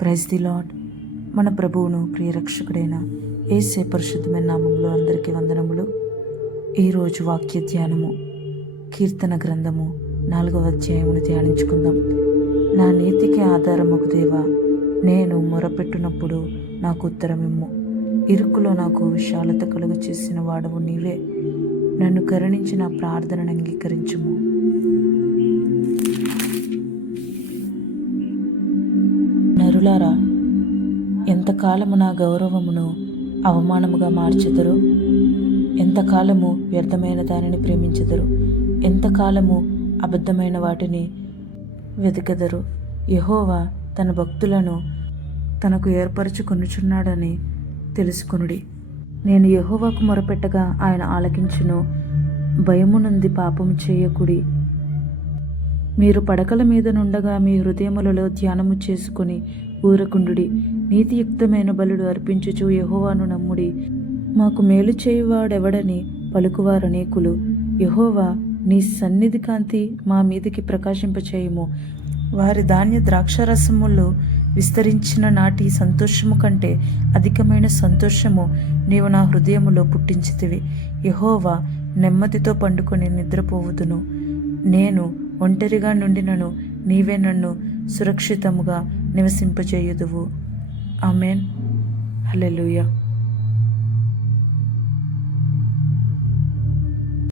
Praise the lord మన ప్రభువును ప్రియరక్షకుడైన ఏసే పరిశుద్ధమైన నామంలో అందరికీ వందనములు. ఈరోజు వాక్య ధ్యానము కీర్తన గ్రంథము నాలుగవ అధ్యాయమును ధ్యానించుకుందాం. నా నీతికి ఆధారముకు దేవా నేను మొరపెట్టునప్పుడు నాకు ఉత్తరమిమ్ము ఇరుకులో నాకు విశాలత కలుగు చేసిన వాడవు నీవే. నన్ను కరుణించి నా ప్రార్థనను అంగీకరించుము. నరులారా ఎంతకాలము నా గౌరవమును అవమానముగా మార్చెదరు? ఎంతకాలము వ్యర్థమైన దానిని ప్రేమించెదరు? ఎంతకాలము అబద్ధమైన వాటిని వెతికెదరు? యహోవా తన భక్తులను తనకు ఏర్పరచుకొనుచున్నాడని తెలుసుకొనుడి. నేను యహోవాకు మొరపెట్టగా ఆయన ఆలకించును. భయమునంది పాపము చేయకుడి. మీరు పడకల మీద నుండగా మీ హృదయములలో ధ్యానము చేసుకుని ఊరకుండుడి. నీతియుక్తమైన బలుడు అర్పించుచు యహోవాను నమ్ముడి. మాకు మేలు చేయువాడెవడని పలుకువారనేకులు యహోవా నీ సన్నిధి కాంతి మా మీదికి ప్రకాశింపచేయుము. వారి ధాన్య ద్రాక్షరసములు విస్తరించిన నాటి సంతోషము కంటే అధికమైన సంతోషము నీవు నా హృదయములో పుట్టించితివి. యహోవా నెమ్మదితో పండుకొని నిద్రపోవుదును. నేను ఒంటరిగా నుండినను నీవే నన్ను సురక్షితముగా నివసింపజేయుదువు. ఆమెన్. హలెలుయా